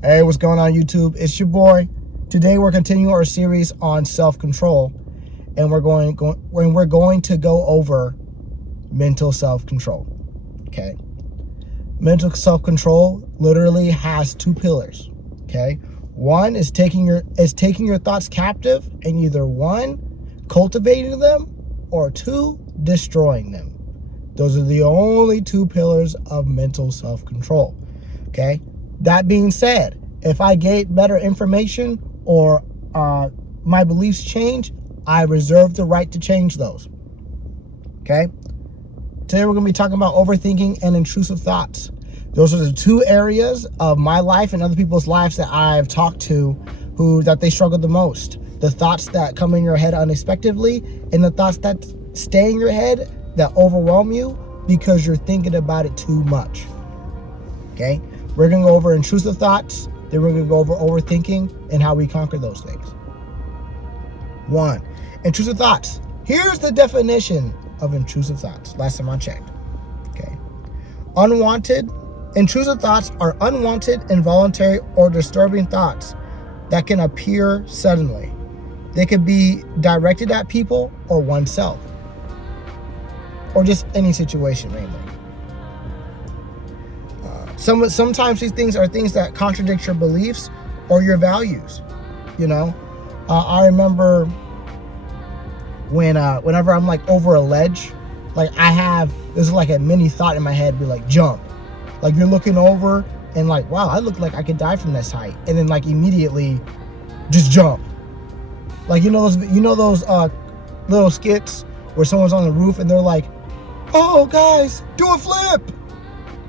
Hey, what's going on, YouTube? It's your boy. Today we're continuing our series on self-control, and we're going to go over mental self-control. Okay, mental self-control literally has two pillars. Okay, one is taking your thoughts captive and either one, cultivating them, or two, destroying them. Those are the only two pillars of mental self-control. Okay. That being said, if I get better information or my beliefs change, I reserve the right to change those. Okay? Today we're going to be talking about overthinking and intrusive thoughts. Those are the two areas of my life and other people's lives that I've talked to that they struggle the most. The thoughts that come in your head unexpectedly and the thoughts that stay in your head that overwhelm you because you're thinking about it too much. Okay? We're going to go over intrusive thoughts, then we're going to go over overthinking and how we conquer those things. 1. Intrusive thoughts. Here's the definition of intrusive thoughts. Last time I checked. Okay. Intrusive thoughts are unwanted, involuntary, or disturbing thoughts that can appear suddenly. They could be directed at people or oneself, or just any situation, mainly. Sometimes these things are things that contradict your beliefs or your values. I remember whenever I'm like over a ledge, like there's like a mini thought in my head, be like, jump. Like you're looking over and like, wow, I look like I could die from this height, and then like immediately just jump. Like those little skits where someone's on the roof and they're like, oh guys, do a flip.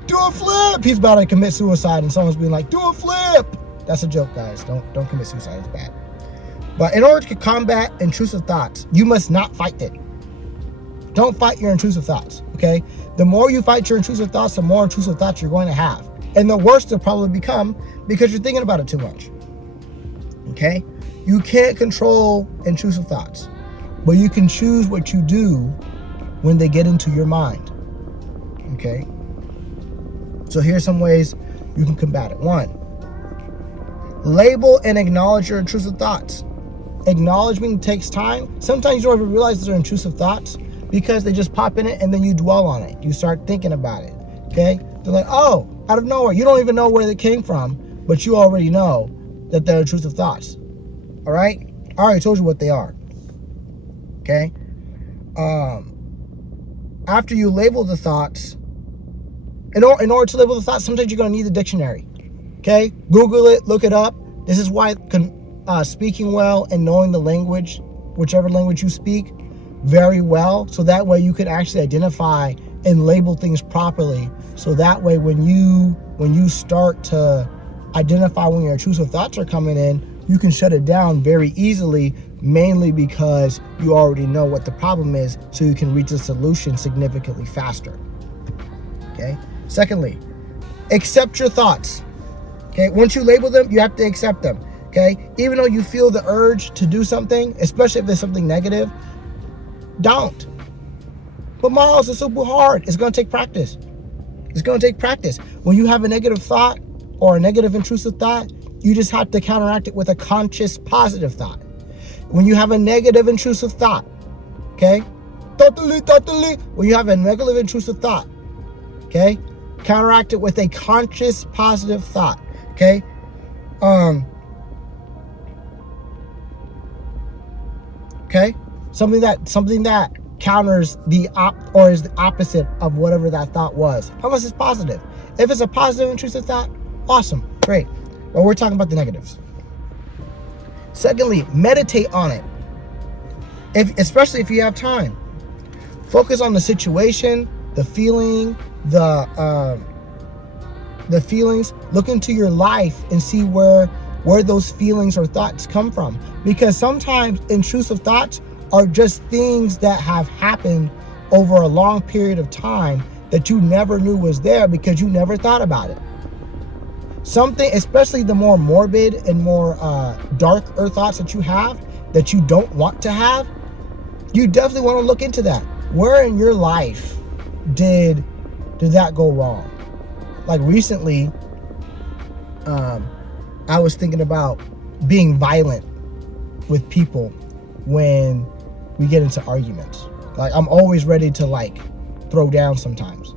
Do a flip. He's about to commit suicide and someone's being like, do a flip. That's a joke, guys. Don't commit suicide. It's bad. But in order to combat intrusive thoughts, you must not fight it. Don't fight your intrusive thoughts, okay? The more you fight your intrusive thoughts, the more intrusive thoughts you're going to have. And the worse they'll probably become because you're thinking about it too much, okay? You can't control intrusive thoughts, but you can choose what you do when they get into your mind, okay? So here's some ways you can combat it. 1, label and acknowledge your intrusive thoughts. Acknowledgement takes time. Sometimes you don't even realize they're intrusive thoughts because they just pop in it and then you dwell on it. You start thinking about it, okay? They're like, oh, out of nowhere. You don't even know where they came from, but you already know that they're intrusive thoughts, all right? I already told you what they are, okay? After you label the thoughts, in order to label the thoughts, sometimes you're going to need the dictionary. Okay? Google it, look it up. This is why speaking well and knowing the language, whichever language you speak, very well, so that way you can actually identify and label things properly. So that way when you start to identify when your intrusive thoughts are coming in, you can shut it down very easily, mainly because you already know what the problem is, so you can reach a solution significantly faster. Okay? Secondly, accept your thoughts. Okay, once you label them, you have to accept them. Okay, even though you feel the urge to do something, especially if it's something negative, don't. But Miles, it's super hard. It's going to take practice. It's going to take practice. When you have a negative thought or a negative intrusive thought, you just have to counteract it with a conscious positive thought. When you have a negative intrusive thought, okay, when you have a negative intrusive thought, okay, counteract it with a conscious positive thought. Okay. Okay. Something that counters or is the opposite of whatever that thought was. Unless it's positive. If it's a positive intrusive thought, awesome, great. But we're talking about the negatives. Secondly, meditate on it. Especially if you have time. Focus on the situation, the feeling, the feelings. Look into your life and see where those feelings or thoughts come from, because sometimes intrusive thoughts are just things that have happened over a long period of time that you never knew was there because you never thought about it. Something, especially the more morbid and more darker thoughts that you have that you don't want to have, you definitely want to look into that. Where in your life did that go wrong? Like recently, I was thinking about being violent with people when we get into arguments. Like, I'm always ready to like throw down sometimes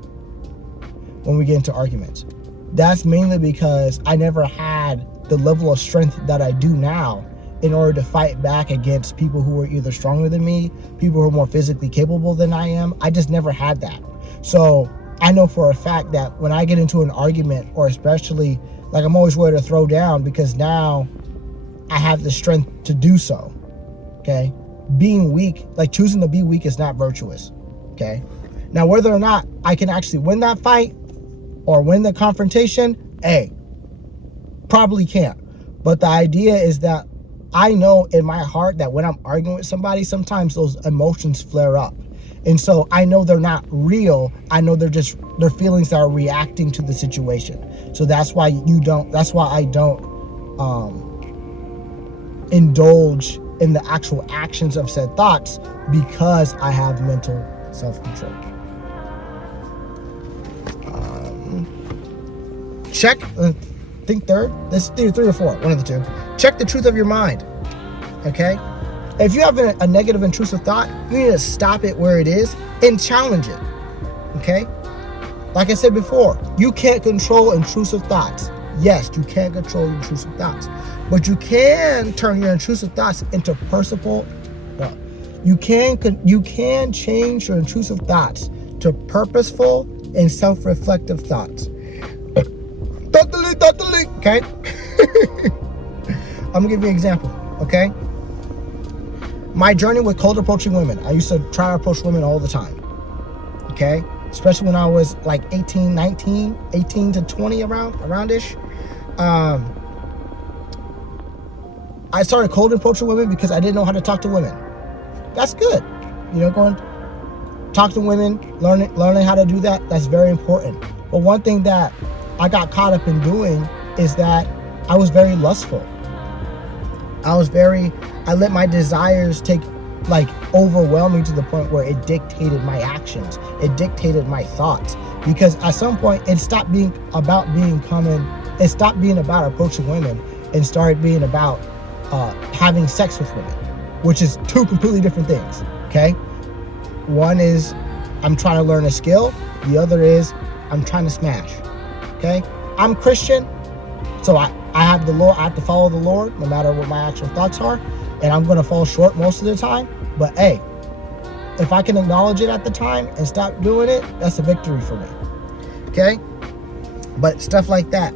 when we get into arguments. That's mainly because I never had the level of strength that I do now in order to fight back against people who are either stronger than me, people who are more physically capable than I am. I just never had that. So I know for a fact that when I get into an argument, or especially like, I'm always ready to throw down because now I have the strength to do so. Okay. Being weak, like choosing to be weak, is not virtuous. Okay. Now, whether or not I can actually win that fight or win the confrontation, probably can't. But the idea is that I know in my heart that when I'm arguing with somebody, sometimes those emotions flare up. And so I know they're not real. I know they're feelings that are reacting to the situation. So that's why I don't indulge in the actual actions of said thoughts, because I have mental self-control. Check, think third. Let's do 3 or 4, one of the two. Check the truth of your mind. Okay? If you have a negative intrusive thought, you need to stop it where it is and challenge it. Okay? Like I said before, you can't control intrusive thoughts. Yes, you can't control your intrusive thoughts, but you can turn your intrusive thoughts into purposeful. You can change your intrusive thoughts to purposeful and self-reflective thoughts. Okay? I'm gonna give you an example. Okay? My journey with cold approaching women. I used to try to approach women all the time. Okay? Especially when I was like 18 to 20, around-ish. I started cold approaching women because I didn't know how to talk to women. That's good. Going talk to women, learning how to do that, that's very important. But one thing that I got caught up in doing is that I was very lustful. I let my desires overwhelm me to the point where it dictated my actions. It dictated my thoughts. Because at some point, it stopped being about approaching women and started being about having sex with women, which is 2 completely different things. Okay? One is I'm trying to learn a skill. The other is I'm trying to smash. Okay? I'm Christian, so I have the Lord. I have to follow the Lord no matter what my actual thoughts are, and I'm going to fall short most of the time. But hey, if I can acknowledge it at the time and stop doing it, that's a victory for me. Okay? But stuff like that.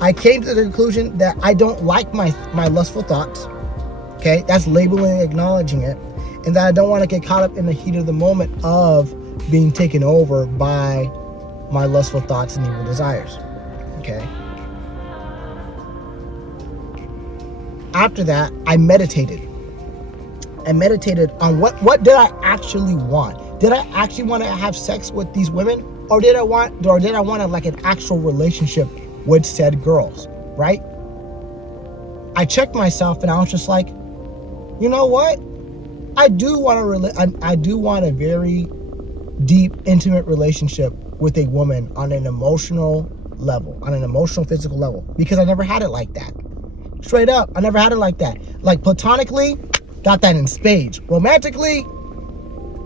I came to the conclusion that I don't like my lustful thoughts. Okay? That's labeling, acknowledging it. And that I don't want to get caught up in the heat of the moment of being taken over by my lustful thoughts and evil desires. Okay? After that, I meditated. I meditated on what did I actually want? Did I actually want to have sex with these women? Or did I want like an actual relationship with said girls? Right? I checked myself and I was just like, you know what? I do want a very deep, intimate relationship with a woman on an emotional level, on an emotional, physical level, because I never had it like that. Straight up, I never had it like that. Like platonically, got that in spades. Romantically,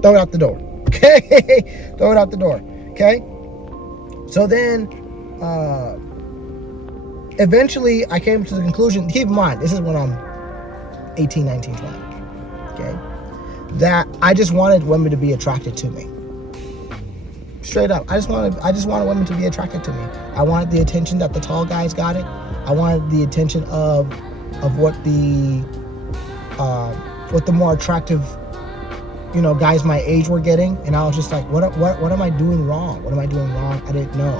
throw it out the door. Okay? Throw it out the door. Okay? So then, eventually, I came to the conclusion, keep in mind, this is when I'm 18, 19, 20. Okay? That I just wanted women to be attracted to me. Straight up. I just wanted women to be attracted to me. I wanted the attention that the tall guys got it. I wanted the attention of what the more attractive, guys my age were getting, and I was just like, what am I doing wrong? What am I doing wrong? I didn't know.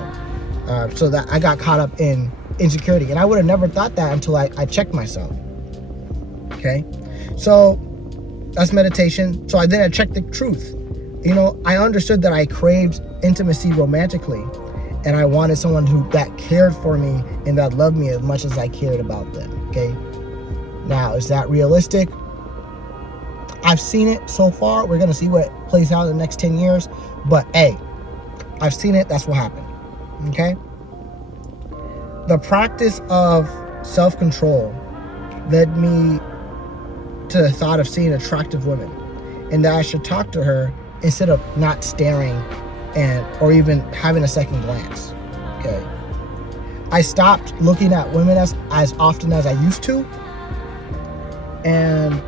So that I got caught up in insecurity, and I would have never thought that until I checked myself. Okay, so that's meditation. So I checked the truth. I understood that I craved intimacy romantically, and I wanted someone that cared for me and that loved me as much as I cared about them. Okay. Now, is that realistic? I've seen it so far. We're gonna see what plays out in the next 10 years. But hey, I've seen it. That's what happened. Okay. The practice of self-control led me to the thought of seeing attractive women, and that I should talk to her instead of not staring or even having a second glance. Okay. I stopped looking at women as often as I used to, and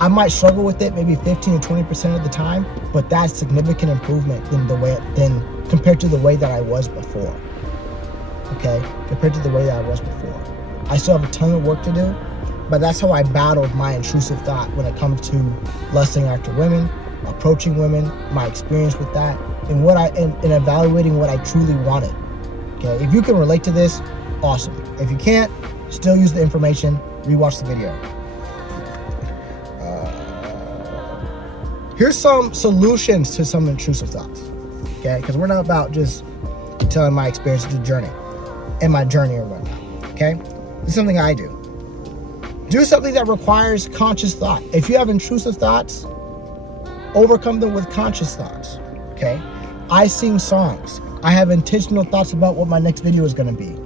I might struggle with it maybe 15 to 20% of the time, but that's significant improvement than compared to the way that I was before. Okay, compared to the way that I was before. I still have a ton of work to do, but that's how I battled my intrusive thought when it comes to lusting after women, approaching women, my experience with that, and and evaluating what I truly wanted. Okay, if you can relate to this, awesome. If you can't, still use the information, rewatch the video. Here's some solutions to some intrusive thoughts. Okay, because we're not about just telling my experience to journey and my journey or whatnot. Okay, this is something I do. Do something that requires conscious thought. If you have intrusive thoughts, overcome them with conscious thoughts. Okay, I sing songs. I have intentional thoughts about what my next video is going to be.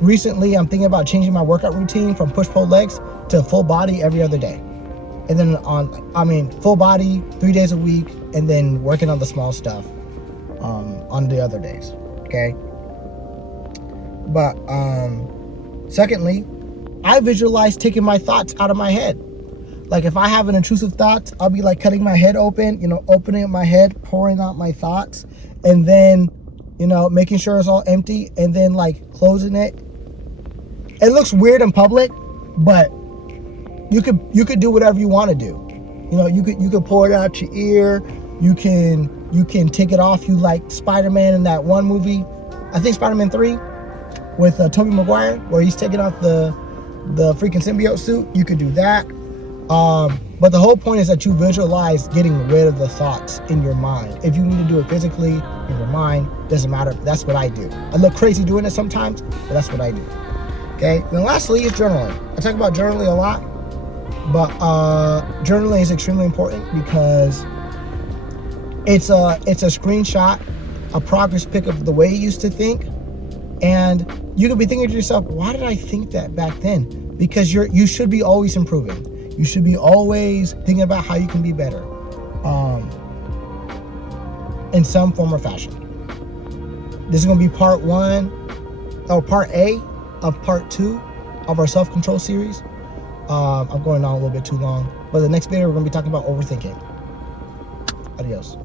Recently, I'm thinking about changing my workout routine from push-pull legs to full body every other day. And then full body 3 days a week, and then working on the small stuff on the other days. Okay. But secondly, I visualize taking my thoughts out of my head. Like if I have an intrusive thought, I'll be like cutting my head open, opening up my head, pouring out my thoughts, and then, making sure it's all empty, and then like closing it. It looks weird in public, but you could do whatever you want to do. You could pour it out your ear. You can take it off. You like Spider-Man in that one movie, I think Spider-Man 3, with Tobey Maguire, where he's taking off the freaking symbiote suit. You could do that. But the whole point is that you visualize getting rid of the thoughts in your mind. If you need to do it physically in your mind, doesn't matter. That's what I do. I look crazy doing it sometimes, but that's what I do. Okay. Then lastly is journaling. I talk about journaling a lot, but journaling is extremely important because it's a screenshot, a progress pic of the way you used to think, and you could be thinking to yourself, why did I think that back then? Because you should be always improving. You should be always thinking about how you can be better, in some form or fashion. This is going to be part A of part 2 of our self-control series. I'm going on a little bit too long, but the next video we're going to be talking about overthinking. Adios.